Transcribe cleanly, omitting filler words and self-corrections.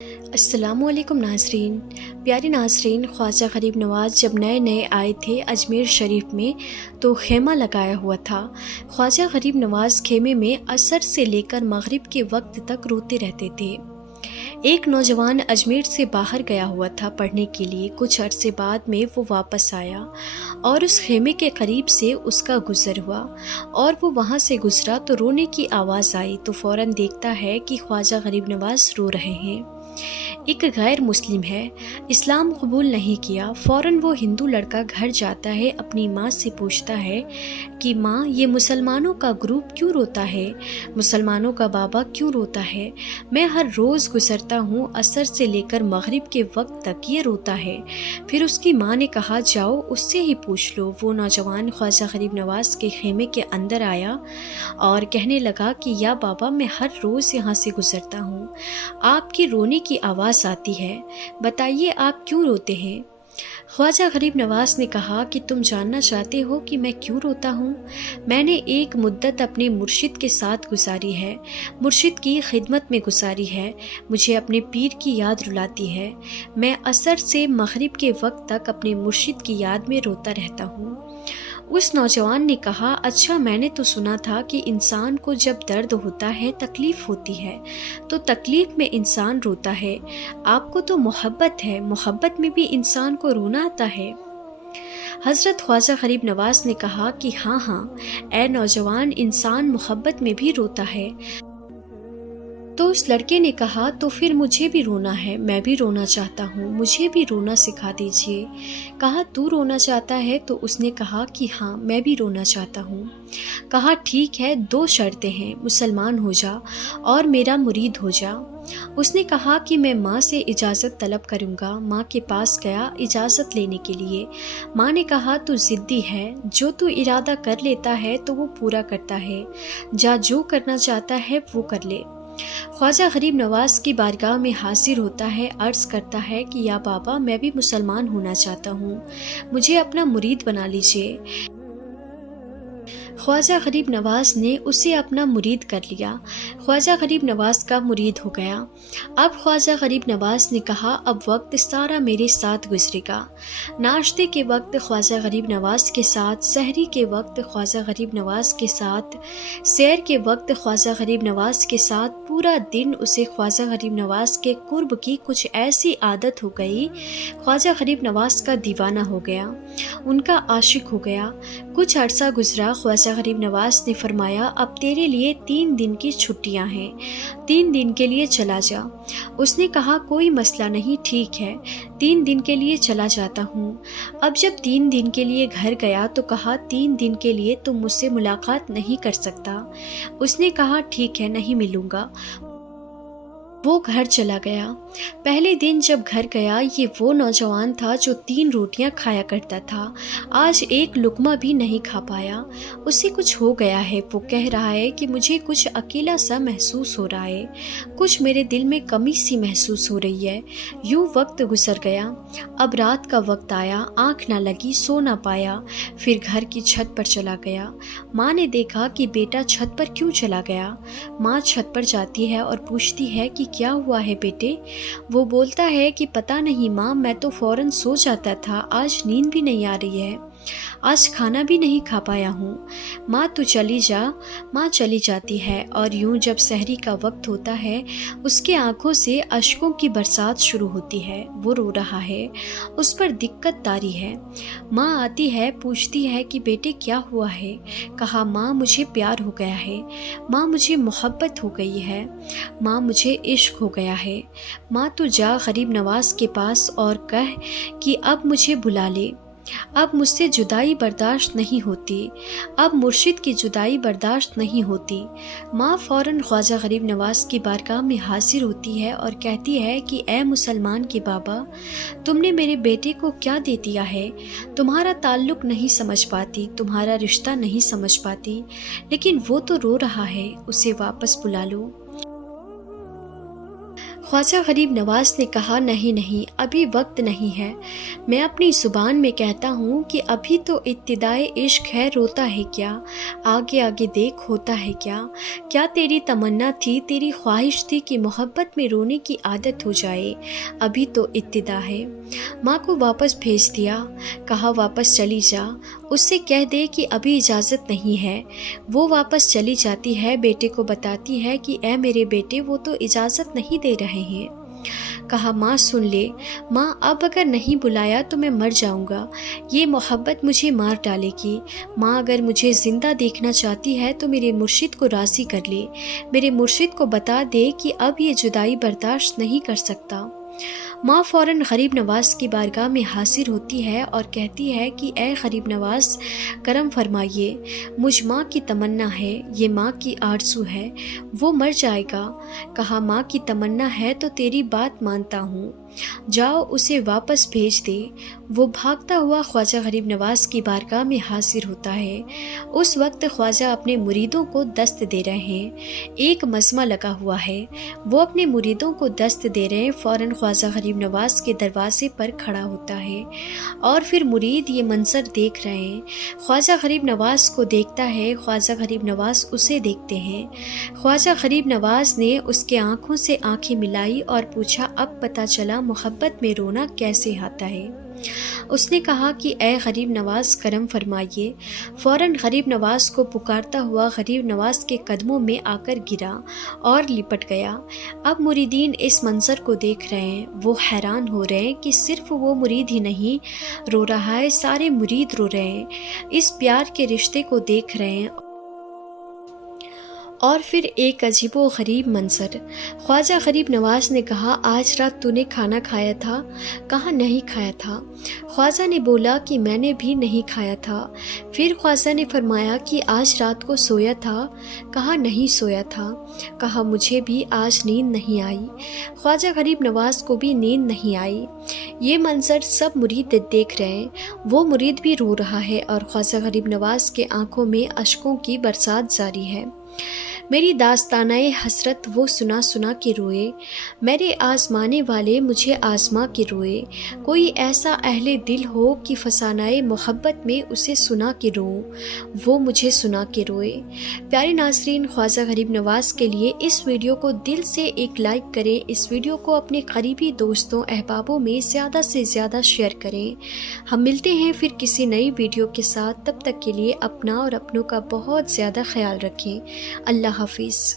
السلام علیکم ناظرین۔ پیارے ناظرین، خواجہ غریب نواز جب نئے نئے آئے تھے اجمیر شریف میں تو خیمہ لگایا ہوا تھا۔ خواجہ غریب نواز خیمے میں عصر سے لے کر مغرب کے وقت تک روتے رہتے تھے۔ ایک نوجوان اجمیر سے باہر گیا ہوا تھا پڑھنے کے لیے۔ کچھ عرصے بعد میں وہ واپس آیا اور اس خیمے کے قریب سے اس کا گزر ہوا اور وہ وہاں سے گزرا تو رونے کی آواز آئی تو فوراً دیکھتا ہے کہ خواجہ غریب نواز رو رہے ہیں۔ ایک غیر مسلم ہے، اسلام قبول نہیں کیا۔ فوراً وہ ہندو لڑکا گھر جاتا ہے، اپنی ماں سے پوچھتا ہے کہ ماں، یہ مسلمانوں کا گروپ کیوں روتا ہے؟ مسلمانوں کا بابا کیوں روتا ہے؟ میں ہر روز گزرتا ہوں، عصر سے لے کر مغرب کے وقت تک یہ روتا ہے۔ پھر اس کی ماں نے کہا جاؤ اس سے ہی پوچھ لو۔ وہ نوجوان خواجہ غریب نواز کے خیمے کے اندر آیا اور کہنے لگا کہ یا بابا، میں ہر روز یہاں سے گزرتا ہوں، آپ کی رونے کی آواز آتی ہے، بتائیے آپ کیوں روتے ہیں؟ خواجہ غریب نواز نے کہا کہ تم جاننا چاہتے ہو کہ میں کیوں روتا ہوں؟ میں نے ایک مدت اپنے مرشد کے ساتھ گزاری ہے، مرشد کی خدمت میں گزاری ہے، مجھے اپنے پیر کی یاد رلاتی ہے۔ میں عصر سے مغرب کے وقت تک اپنے مرشد کی یاد میں روتا رہتا ہوں۔ اس نوجوان نے کہا اچھا، میں نے تو سنا تھا کہ انسان کو جب درد ہوتا ہے، تکلیف ہوتی ہے تو تکلیف میں انسان روتا ہے، آپ کو تو محبت ہے، محبت میں بھی انسان کو رونا آتا ہے۔ حضرت خواجہ غریب نواز نے کہا کہ ہاں ہاں اے نوجوان، انسان محبت میں بھی روتا ہے۔ تو اس لڑکے نے کہا تو پھر مجھے بھی رونا ہے، میں بھی رونا چاہتا ہوں، مجھے بھی رونا سکھا دیجئے۔ کہا تو رونا چاہتا ہے؟ تو اس نے کہا کہ ہاں میں بھی رونا چاہتا ہوں۔ کہا ٹھیک ہے، دو شرطیں ہیں، مسلمان ہو جا اور میرا مرید ہو جا۔ اس نے کہا کہ میں ماں سے اجازت طلب کروں گا۔ ماں کے پاس گیا اجازت لینے کے لیے۔ ماں نے کہا تو ضدی ہے، جو تو ارادہ کر لیتا ہے تو وہ پورا کرتا ہے، جا جو کرنا چاہتا ہے وہ کر لے۔ خواجہ غریب نواز کی بارگاہ میں حاضر ہوتا ہے، عرض کرتا ہے کہ یا بابا، میں بھی مسلمان ہونا چاہتا ہوں، مجھے اپنا مرید بنا لیجئے۔ خواجہ غریب نواز نے اسے اپنا مرید کر لیا، خواجہ غریب نواز کا مرید ہو گیا۔ اب خواجہ غریب نواز نے کہا اب وقت سارا میرے ساتھ گزرے گا۔ ناشتے کے وقت خواجہ غریب نواز کے ساتھ، سحری کے وقت خواجہ غریب نواز کے ساتھ، سیر کے وقت خواجہ غریب نواز کے ساتھ، پورا دن اسے خواجہ غریب نواز کے قرب کی کچھ ایسی عادت ہو گئی، خواجہ غریب نواز کا دیوانہ ہو گیا، ان کا عاشق ہو گیا۔ کچھ عرصہ گزرا، خواجہ غریب نواز نے فرمایا اب تیرے لیے 3 دن کی چھٹیاں ہیں، 3 دن کے لیے چلا جا۔ اس نے کہا کوئی مسئلہ نہیں، ٹھیک ہے، 3 دن کے لیے چلا جاتا ہوں۔ اب جب 3 دن کے لیے گھر گیا تو کہا 3 دن کے لیے تم مجھ سے ملاقات نہیں کر سکتا۔ اس نے کہا ٹھیک ہے، نہیں ملوں گا۔ وہ گھر چلا گیا۔ پہلے دن جب گھر گیا، یہ وہ نوجوان تھا جو 3 روٹیاں کھایا کرتا تھا، آج ایک لقمہ بھی نہیں کھا پایا۔ اسے کچھ ہو گیا ہے، وہ کہہ رہا ہے کہ مجھے کچھ اکیلا سا محسوس ہو رہا ہے، کچھ میرے دل میں کمی سی محسوس ہو رہی ہے۔ یوں وقت گزر گیا۔ اب رات کا وقت آیا، آنکھ نہ لگی، سو نہ پایا، پھر گھر کی چھت پر چلا گیا۔ ماں نے دیکھا کہ بیٹا چھت پر کیوں چلا گیا؟ ماں چھت پر جاتی ہے اور پوچھتی ہے کہ کیا ہوا ہے بیٹے؟ وہ بولتا ہے کہ پتہ نہیں ماں، میں تو فوراً سو جاتا تھا، آج نیند بھی نہیں آ رہی ہے، آج کھانا بھی نہیں کھا پایا ہوں۔ ماں تو چلی جا۔ ماں چلی جاتی ہے اور یوں جب سحری کا وقت ہوتا ہے، اس کے آنکھوں سے اشکوں کی برسات شروع ہوتی ہے، وہ رو رہا ہے، اس پر دقت طاری ہے۔ ماں آتی ہے، پوچھتی ہے کہ بیٹے کیا ہوا ہے؟ کہا ماں مجھے پیار ہو گیا ہے، ماں مجھے محبت ہو گئی ہے، ماں مجھے عشق ہو گیا ہے۔ ماں تو جا غریب نواز کے پاس اور کہہ کہ اب مجھے بلا لے، اب مجھ سے جدائی برداشت نہیں ہوتی، اب مرشد کی جدائی برداشت نہیں ہوتی۔ ماں فوراً خواجہ غریب نواز کی بارگاہ میں حاضر ہوتی ہے اور کہتی ہے کہ اے مسلمان کے بابا، تم نے میرے بیٹے کو کیا دے دیا ہے؟ تمہارا تعلق نہیں سمجھ پاتی، تمہارا رشتہ نہیں سمجھ پاتی، لیکن وہ تو رو رہا ہے، اسے واپس بلا لو۔ خواجہ غریب نواز نے کہا نہیں نہیں، ابھی وقت نہیں ہے، میں اپنی زبان میں کہتا ہوں کہ ابھی تو ابتدائے عشق ہے، روتا ہے کیا، آگے آگے دیکھ ہوتا ہے کیا، کیا تیری تمنا تھی، تیری خواہش تھی کہ محبت میں رونے کی عادت ہو جائے، ابھی تو ابتدا ہے۔ ماں کو واپس بھیج دیا، کہا واپس چلی جا، اس سے کہہ دے کہ ابھی اجازت نہیں ہے۔ وہ واپس چلی جاتی ہے، بیٹے کو بتاتی ہے کہ اے میرے بیٹے، وہ تو اجازت نہیں دے رہے ہیں۔ کہا ماں سن لے، ماں اب اگر نہیں بلایا تو میں مر جاؤں گا، یہ محبت مجھے مار ڈالے گی۔ ماں اگر مجھے زندہ دیکھنا چاہتی ہے تو میرے مرشد کو راضی کر لے، میرے مرشد کو بتا دے کہ اب یہ جدائی برداشت نہیں کر سکتا۔ ماں فوراً غریب نواز کی بارگاہ میں حاضر ہوتی ہے اور کہتی ہے کہ اے غریب نواز، کرم فرمائیے، مجھ ماں کی تمنا ہے، یہ ماں کی آرزو ہے، وہ مر جائے گا۔ کہا ماں کی تمنا ہے تو تیری بات مانتا ہوں، جاؤ اسے واپس بھیج دے۔ وہ بھاگتا ہوا خواجہ غریب نواز کی بارگاہ میں حاضر ہوتا ہے۔ اس وقت خواجہ اپنے مریدوں کو دست دے رہے ہیں، ایک مجمع لگا ہوا ہے، وہ اپنے مریدوں کو دست دے رہے ہیں۔ فوراً خواجہ غریب نواز کے دروازے پر کھڑا ہوتا ہے اور پھر مرید یہ منظر دیکھ رہے ہیں۔ خواجہ غریب نواز کو دیکھتا ہے، خواجہ غریب نواز اسے دیکھتے ہیں۔ خواجہ غریب نواز نے اس کے آنکھوں سے آنکھیں ملائی اور پوچھا اب پتہ چلا محبت میں رونا کیسے آتا ہے۔ اس نے کہا کہ اے غریب نواز کرم فرمائیے۔ فوراً غریب نواز کو پکارتا ہوا غریب نواز کے قدموں میں آ کر گرا اور لپٹ گیا۔ اب مریدین اس منظر کو دیکھ رہے ہیں، وہ حیران ہو رہے ہیں کہ صرف وہ مرید ہی نہیں رو رہا ہے، سارے مرید رو رہے ہیں، اس پیار کے رشتے کو دیکھ رہے ہیں۔ اور پھر ایک عجیب و غریب منظر۔ خواجہ غریب نواز نے کہا آج رات تو نے کھانا کھایا تھا؟ کہا نہیں کھایا تھا۔ خواجہ نے بولا کہ میں نے بھی نہیں کھایا تھا۔ پھر خواجہ نے فرمایا کہ آج رات کو سویا تھا؟ کہا نہیں سویا تھا۔ کہا مجھے بھی آج نیند نہیں آئی۔ خواجہ غریب نواز کو بھی نیند نہیں آئی۔ یہ منظر سب مرید دیکھ رہے ہیں، وہ مرید بھی رو رہا ہے اور خواجہ غریب نواز کے آنکھوں میں اشکوں کی برسات جاری ہے۔ میری داستانہ حسرت وہ سنا سنا کے روئے، میرے آزمانے والے مجھے آزما کے روئے، کوئی ایسا اہل دل ہو کہ فسانۂ محبت میں اسے سنا کے رو، وہ مجھے سنا کے روئے۔ پیارے ناظرین، خواجہ غریب نواز کے لیے اس ویڈیو کو دل سے ایک لائک کریں، اس ویڈیو کو اپنے قریبی دوستوں احبابوں میں زیادہ سے زیادہ شیئر کریں۔ ہم ملتے ہیں پھر کسی نئی ویڈیو کے ساتھ، تب تک کے لیے اپنا اور اپنوں کا بہت زیادہ خیال رکھیں۔ اللہ حافظ۔